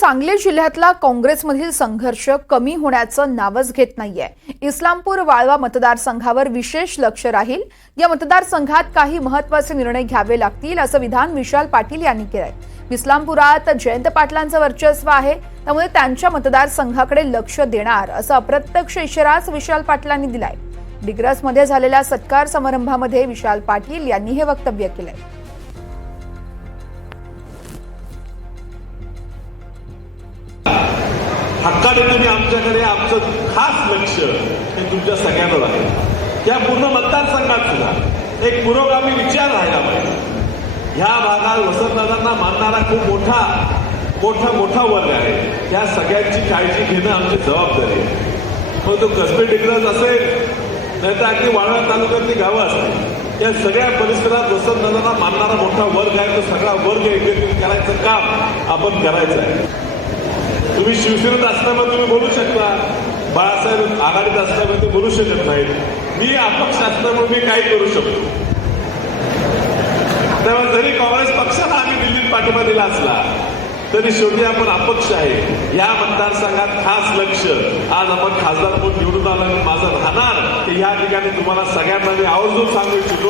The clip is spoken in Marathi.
सांगली जिल्ह्यातला काँग्रेसमधील संघर्ष कमी होण्याचं नावच घेत नाहीये. इस्लामपूर वाळवा मतदारसंघावर विशेष लक्ष राहील. या मतदारसंघात काही महत्त्वाचे निर्णय घ्यावे लागतील असं विधान विशाल पाटील यांनी केलंय. इस्लामपुरात जयंत पाटलांचं वर्चस्व आहे त्यामुळे त्यांच्या मतदारसंघाकडे लक्ष देणार असं अप्रत्यक्ष इशाराच विशाल पाटलांनी दिलाय. डिग्रसमध्ये झालेल्या सत्कार समारंभामध्ये विशाल पाटील यांनी हे वक्तव्य केलंय. हक्काने तुम्ही आमच्याकडे आमचं खास लक्ष हे तुमच्या सगळ्यांवर आहे. त्या पूर्ण मतदारसंघात सुद्धा एक पुरोगामी विचार राहिला पाहिजे. ह्या भागात वसंतदादांना मानणारा खूप मोठा मोठा मोठा वर्ग आहे. त्या सगळ्यांची काळजी घेणं आमची जबाबदारी आहे. मग तो कसबे डिग्रज असेल नाहीतर अगदी वाळवा तालुक्यातली गावं असतील या सगळ्या परिसरात वसंतदादांना मानणारा मोठा वर्ग आहे. तो सगळा वर्ग एकत्रित करायचं काम आपण करायचं आहे. तुम्ही शिवसेनेत असताना तुम्ही बोलू शकता. बाळासाहेब आघाडीत असताना ते बोलू शकत नाहीत. मी अपक्ष असल्यामुळे मी काही करू शकतो. तेव्हा जरी काँग्रेस पक्षाला आम्ही दिल्लीत पाठिंबा दिला असला तरी शेवटी आपण अपक्ष आहे. या मतदारसंघात खास लक्ष. आज आपण खासदार म्हणून निवडून आला माझं राहणार की या ठिकाणी तुम्हाला सगळ्यांना मी आवर्जून सांगू इच्छितो.